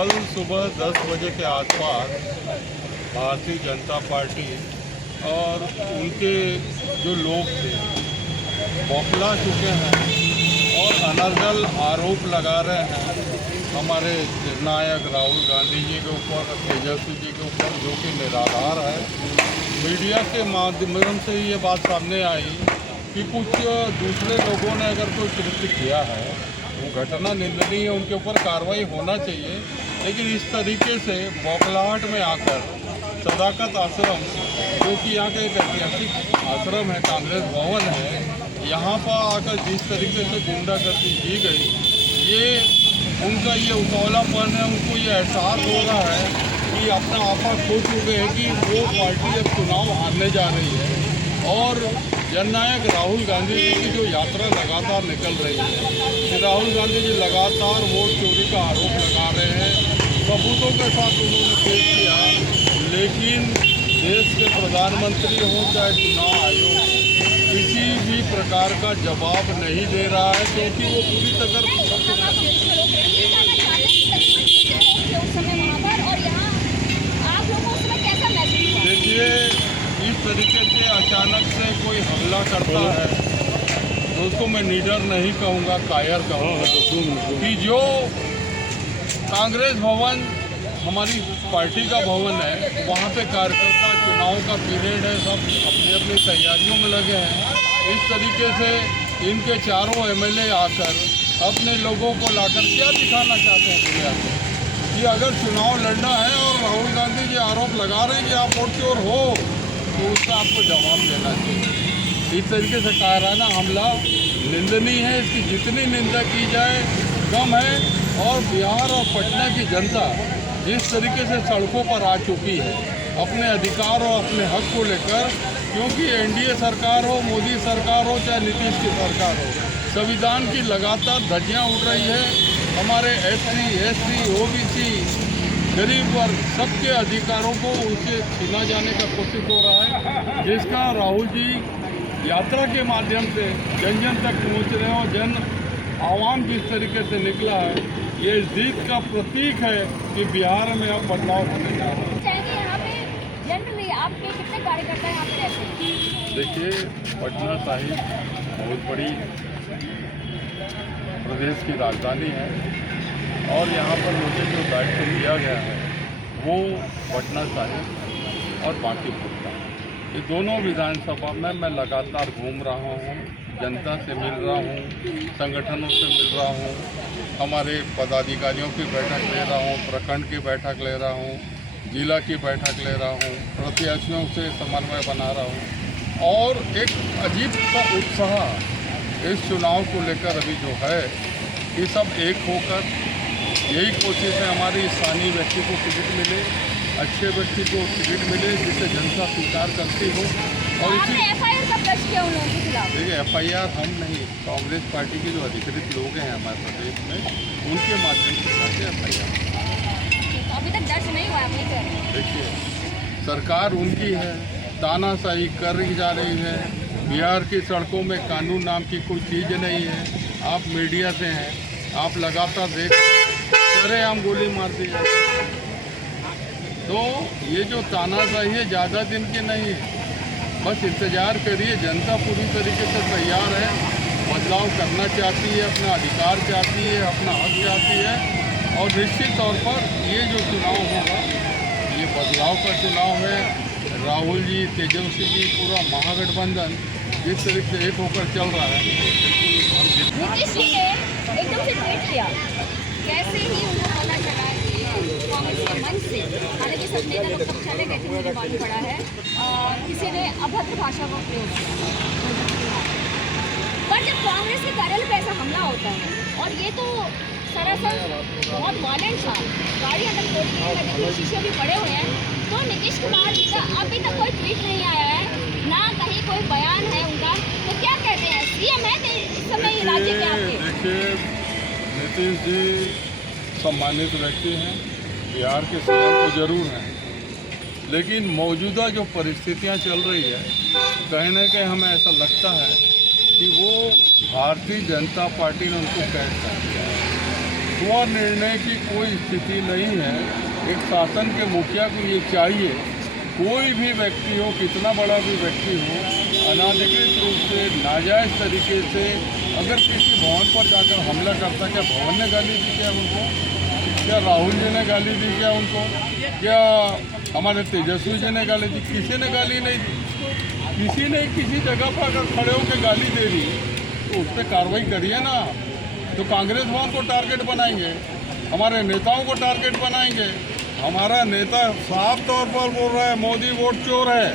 कल सुबह 10 बजे के आसपास भारतीय जनता पार्टी और उनके जो लोग थे बौखला चुके हैं और अनर्गल आरोप लगा रहे हैं हमारे नायक राहुल गांधी जी के ऊपर, तेजस्वी जी के ऊपर, जो कि निराधार है। मीडिया के माध्यम से ये बात सामने आई कि कुछ दूसरे लोगों ने अगर कोई कृत्य किया है, वो घटना निंदनीय है, उनके ऊपर कार्रवाई होना चाहिए। लेकिन इस तरीके से बौखलाहट में आकर सदाकत आश्रम, जो कि यहाँ का एक ऐतिहासिक आश्रम है, कांग्रेस भवन है, यहाँ पर आकर जिस तरीके से गुंडागर्दी की गई, ये उनका ये उतावलापन है। उनको ये एहसास हो रहा है कि अपना आपा खो चुके हैं कि वो पार्टी अब चुनाव हारने जा रही है। और जननायक राहुल गांधी जी की जो यात्रा लगातार निकल रही है, राहुल गांधी जी लगातार वोट चोरी का आरोप लगा रहे हैं, सबूतों के साथ उन्होंने पेश किया। लेकिन देश के प्रधानमंत्री हों चाहे चुनाव आयोग, किसी भी प्रकार का जवाब नहीं दे रहा है, क्योंकि वो पूरी तरह देखिए इस तरीके से अचानक से कोई हमला करता है तो उसको मैं निडर नहीं कहूँगा, कायर कहूँगा। कि जो कांग्रेस भवन हमारी पार्टी का भवन है, वहाँ पे कार्यकर्ता, चुनाव का पीरियड है, सब अपनी अपनी तैयारियों में लगे हैं। इस तरीके से इनके चारों एमएलए आकर अपने लोगों को लाकर क्या दिखाना चाहते हैं दुनिया को कि अगर चुनाव लड़ना है और राहुल गांधी जी आरोप लगा रहे हैं कि आप वोट चोर हो, तो उसका आपको जवाब देना चाहिए। इस तरीके से कायराना हमला निंदनीय है, इसकी जितनी निंदा की जाए कम है। और बिहार और पटना की जनता जिस तरीके से सड़कों पर आ चुकी है अपने अधिकार और अपने हक को लेकर, क्योंकि एनडीए सरकार हो, मोदी सरकार हो, चाहे नीतीश की सरकार हो, संविधान की लगातार धज्जियाँ उड़ रही है। हमारे एससी, एसटी, ओबीसी, गरीब वर्ग सबके अधिकारों को उनसे छीना जाने का कोशिश हो रहा है, जिसका राहुल जी यात्रा के माध्यम से जन जन तक पहुँच रहे हो। जन आवाम जिस तरीके से निकला है, ये जीत का प्रतीक है कि बिहार में अब बदलाव होने जा रहा है। आपके कितने कार्यकर्ता यहाँ पे रहते हैं? देखिए, पटना साहिब बहुत बड़ी प्रदेश की राजधानी है और यहाँ पर मुझे जो दायित्व दिया गया है वो पटना साहिब और बांकीपुर का, ये दोनों विधानसभा में मैं लगातार घूम रहा हूँ, जनता से मिल रहा हूँ, संगठनों से मिल रहा हूँ, हमारे पदाधिकारियों की बैठक ले रहा हूँ, प्रखंड की बैठक ले रहा हूँ, जिला की बैठक ले रहा हूँ, प्रत्याशियों से समन्वय बना रहा हूँ। और एक अजीब सा उत्साह इस चुनाव को लेकर अभी जो है कि सब एक होकर, यही कोशिश है हमारी, स्थानीय व्यक्ति को टिकट मिले, अच्छे व्यक्ति को टिकट मिले जिसे जनता स्वीकार करती हो। और इसी एफआईआर कब दर्ज किया उन लोगों के खिलाफ? देखिए, एफआईआर हम नहीं, कांग्रेस पार्टी के जो अधिकृत लोग हैं हमारे प्रदेश में, उनके माध्यम से जाके एफआईआर अभी तक दर्ज नहीं हुआ। देखिए, सरकार उनकी है, तानाशाही कर जा रही है। बिहार की सड़कों में कानून नाम की कोई चीज़ नहीं है। आप मीडिया से हैं, आप लगातार देख रहे, हम गोली मार दी जाती है। तो ये जो तानाशाही है ज़्यादा दिन की नहीं है, बस इंतज़ार करिए। जनता पूरी तरीके से तैयार है, बदलाव करना चाहती है, अपना अधिकार चाहती है, अपना हक चाहती है। और निश्चित तौर पर ये जो चुनाव होगा, ये बदलाव का चुनाव है। राहुल जी, तेजस्वी जी, पूरा महागठबंधन जिस तरीके से एक होकर चल रहा है, बिल्कुल हम नीतीश जी ने एकदम से ट्वीट किया, कैसे ही उनको पता चला कि कांग्रेस के मंच से, हालांकि सब नेता लोग तब चले गए थे, मुझे मालूम पड़ा है, किसी ने अभद्र भाषा का प्रयोग किया। पर जब कांग्रेस के कार्यालय पर ऐसा हमला होता है, और ये तो सरासर बहुत वायलेंट था, गाड़ी अंदर तोड़ने शीशे भी पड़े हुए हैं, तो नीतीश कुमार जी का अभी तक कोई ट्वीट नहीं आया है, ना कहीं कोई बयान है उनका। तो क्या कहते हैं, सीएम है इस समय राज्य के आपके? देखिए, नीतीश जी सम्मानित व्यक्ति हैं, बिहार के सीएम तो जरूर हैं, लेकिन मौजूदा जो परिस्थितियां चल रही है, कहीं ना कहीं हमें ऐसा लगता है कि वो भारतीय जनता पार्टी ने उनको कैद कर दिया है। स्वनिर्णय की कोई स्थिति नहीं है। एक शासन के मुखिया को ये चाहिए, कोई भी व्यक्ति हो, कितना बड़ा भी व्यक्ति हो, अनाधिकृत रूप से नाजायज़ तरीके से अगर किसी भवन पर जाकर हमला करता, क्या भवन ने गाली दी क्या उनको? क्या राहुल जी ने गाली दी क्या उनको? क्या हमारे तेजस्वी जी ने गाली दी? किसी ने गाली नहीं दी। किसी ने किसी जगह पर अगर खड़े होकर गाली दे दी तो उस पर कार्रवाई करिए ना। तो कांग्रेस भवन को टारगेट बनाएंगे, हमारे नेताओं को टारगेट बनाएंगे। हमारा नेता साफ तौर पर बोल रहा है मोदी वोट चोर है।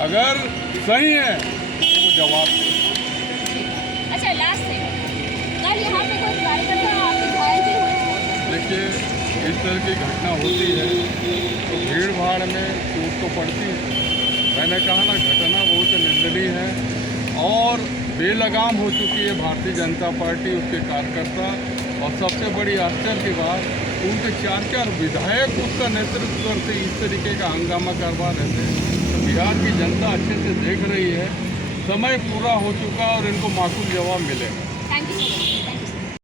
अगर सही है तो वो जवाब दे। अच्छा, लास्ट से कल यहाँ पे कोई कार्यकर्ता आपके घायल भी हुए हैं? देखिए, इस तरह की घटना होती है तो भीड़ भाड़ में चोट तो पड़ती है। मैंने कहा ना, घटना बहुत निंदनीय है और बेलगाम हो चुकी है भारतीय जनता पार्टी, उसके कार्यकर्ता। और सबसे बड़ी आश्चर्य की बात, उनके 4 विधायक उसका नेतृत्व करते इस तरीके का हंगामा करवा रहे थे। तो बिहार की जनता अच्छे से देख रही है, समय पूरा हो चुका और इनको माकूल जवाब मिलेगा। Thank you so much.